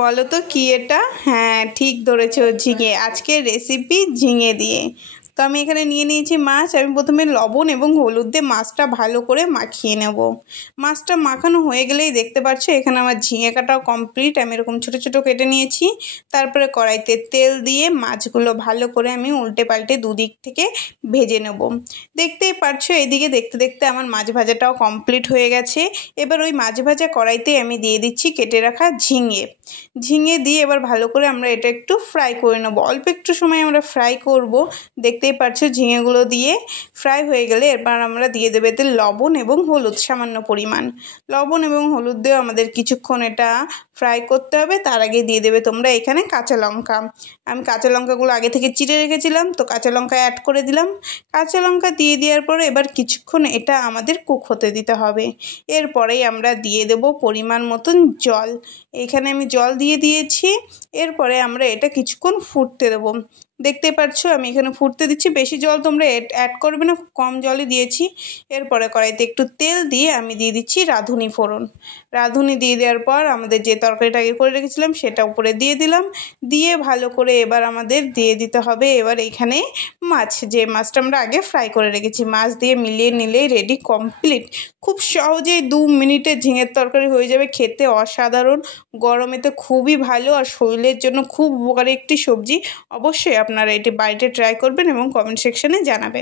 বলো তো কি এটা? হ্যাঁ, ঠিক ধরেছো, ঝিঙে। আজকের রেসিপি ঝিঙে দিয়ে। তো আমি এখানে নিয়ে নিয়েছি মাছ। আমি প্রথমে লবণ এবং হলুদ দিয়ে মাছটা ভালো করে মাখিয়ে নেব। মাছটা মাখানো হয়ে গেলেই দেখতে পাচ্ছ এখানে আমার ঝিঙে কাটাও কমপ্লিট। আমি এরকম ছোট ছোট কেটে নিয়েছি। তারপরে কড়াইতে তেল দিয়ে মাছগুলো ভালো করে আমি উল্টে পাল্টে দুদিক থেকে ভেজে নেব। দেখতেই পাচ্ছ এদিকে দেখতে দেখতে আমার মাছ ভাজাটাও কমপ্লিট হয়ে গেছে। এবার ওই মাছ ভাজা কড়াইতে আমি দিয়ে দিচ্ছি কেটে রাখা ঝিঙে দিয়ে এবার ভালো করে আমরা এটা একটু ফ্রাই করে নেব। অল্প একটু সময় আমরা ফ্রাই করব। দেখতেই পাচ্ছ ঝিঙেগুলো দিয়ে ফ্রাই হয়ে গেলে এবার আমরা দিয়ে দেবো এতে লবণ এবং হলুদ সামান্য পরিমাণ। লবণ এবং হলুদ দিয়ে আমাদের কিছুক্ষণ এটা ফ্রাই করতে হবে। তার আগে দিয়ে দেবে তোমরা এখানে কাঁচা লঙ্কা। আমি কাঁচা লঙ্কাগুলো আগে থেকে চিড়ে রেখেছিলাম, তো কাঁচা লঙ্কা অ্যাড করে দিলাম। কাঁচা লঙ্কা দিয়ে দেওয়ার পরে এবার কিছুক্ষণ এটা আমাদের কুক হতে দিতে হবে। এরপরেই আমরা দিয়ে দেব পরিমাণ মতন জল। এখানে আমি জল দিয়ে দিয়েছি। এরপরে আমরা এটা কিছুক্ষণ ফুটতে দেবো। দেখতে পাচ্ছ আমি এখানে ফুটতে দিচ্ছি। বেশি জল তোমরা অ্যাড করবে না, কম জলই দিয়েছি। এরপরে কড়াইতে একটু তেল দিয়ে আমি দিয়ে দিচ্ছি রাঁধুনি ফোড়ন। রাঁধুনি দিয়ে দেওয়ার পর আমাদের যে তরকারিটা আগে করে রেখেছিলাম সেটা উপরে দিয়ে দিলাম। দিয়ে ভালো করে এবার আমাদের দিয়ে দিতে হবে এবার এখানে মাছ, যে মাছটা আমরা আগে ফ্রাই করে রেখেছি। মাছ দিয়ে মিলিয়ে নিলেই রেডি, কমপ্লিট। খুব সহজেই 2 মিনিটে ঝিঙের তরকারি হয়ে যাবে। খেতে অসাধারণ, গরমেতে খুবই ভালো আর শরীরের জন্য খুব উপকারী একটি সবজি। অবশ্যই আপনারা এটি বাড়িতে ট্রাই করবেন এবং কমেন্ট সেকশনে জানাবেন।